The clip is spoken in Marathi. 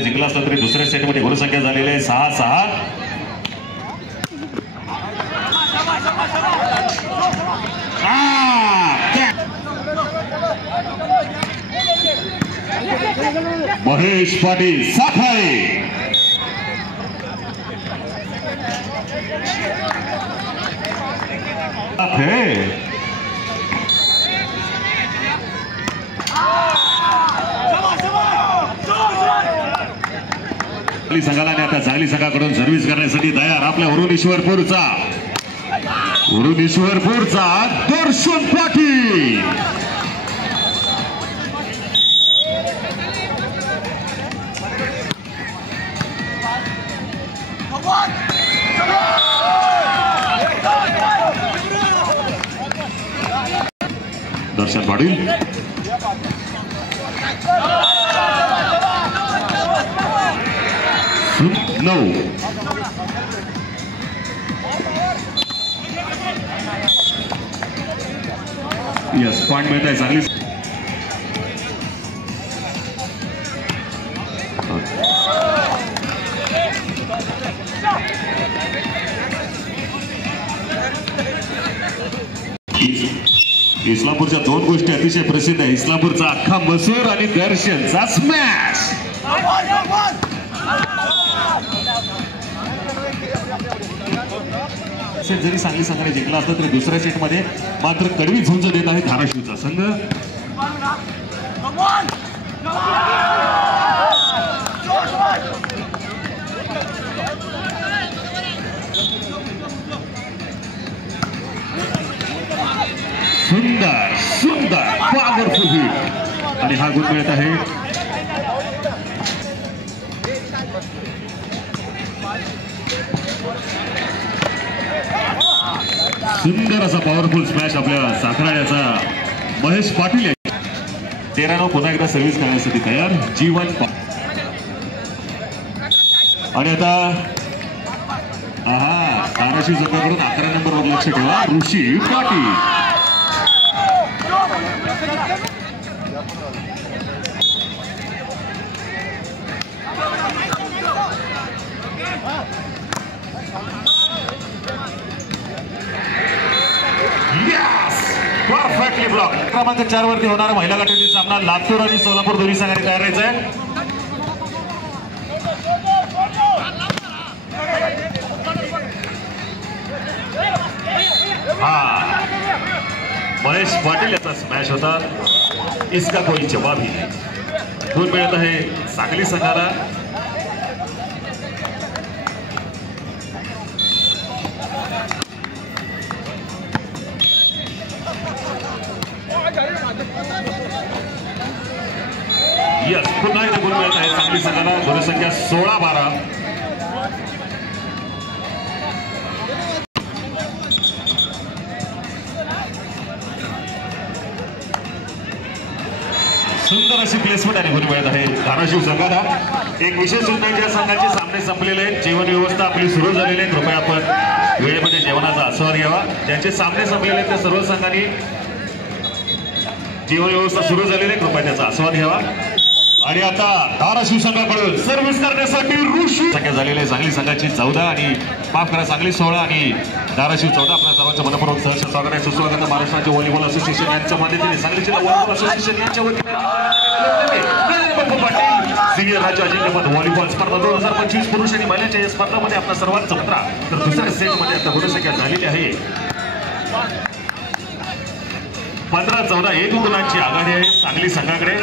जिंकला असला तरी दुसऱ्या सेटमध्ये गुणसंख्या झालेली आहे 6-6. महेश पाटील साखरे संघाला आता चांगली संघाकडून सर्व्हिस करण्यासाठी तयार आपल्या वरुणेश्वरपूरचा दर्शन पाटील. दर्शन पाटील No. Yes, पॉइंट मिळत आहे चांगली. इस्लामपूरच्या दोन गोष्टी अतिशय प्रसिद्ध आहे. इस्लामपूरचा अख्खा मसूर आणि दर्शनचा स्मॅश. जरी सांगली संघाने जिंकला असला तरी दुसऱ्या सेटमध्ये मात्र कडवी झुंज देत आहे धाराशिवचा संघ. सुंदर सुंदर पॉवरफुल हिट आणि हा गुण मिळत आहे सुंदर असा पॉवरफुल स्मॅश आपल्या साखराळ्याचा महेश पाटील आहे. 13 पुन्हा एकदा सर्व्हिस करण्यासाठी तयार जीवन. आणि आता धाराशिव संघाकडून 11 नंबरवर लक्ष ठेवा ऋषी पाटील. Perfectly block. क्रमांक 4 वरती होणारा महिला गटातील सामना लातूर आणि सोलापूर दोन्ही संघांनी तयार राहायचा आहे. महेश पाटील याचा स्मॅश होता. इसका कोई जवाब ही नाही. गुण मिळत आहे सांगली संघाला. यस पुन्हा एकदा गुण मिळत आहे सांगली संघाला. गुणसंख्या 16-12. सुंदर अशी प्लेसमेंट आणि गुण मिळत आहे धाराशिव संघाला. एक विशेष सूचना ज्या संघाचे सामने संपलेले आहेत जेवण व्यवस्था आपली सुरू झालेली आहे. कृपया आपण वेळेमध्ये जेवणाचा आस्वाद घ्यावा. ज्यांचे सामने संपलेले आहेत त्या सर्व संघांनी जेवण व्यवस्था सुरू झालेली आहे. कृपया त्याचा आस्वाद घ्यावा. आणि आता धाराशिव संघाकडून सर्व्हिस करण्यासाठी ऋषी संख्या झालेली आहे सांगली संघाची 14 आणि माफ करा सांगली 16 आणि धाराशिव 14. आपल्या सर्वांचं मनपूर्वक सहर्ष स्वागत आहे. सुस्वागत महाराष्ट्र व्हॉलीबॉल असोसिएशन यांच्या माध्यमातून सांगलीच्या व्हॉलीबॉल असोसिएशन यांच्या वतीने सिनियर राज्य अजिंक्यपद व्हॉलीबॉल स्पर्धा 2025 पुरुष आणि महिलांच्या या स्पर्धामध्ये आपल्या सर्वांचं पत्र. तर दुसऱ्या सेटमध्ये आता गुणसंख्या झालेली आहे 15-14. 1 गुणांची आघाडी आहे सांगली संघाकडे.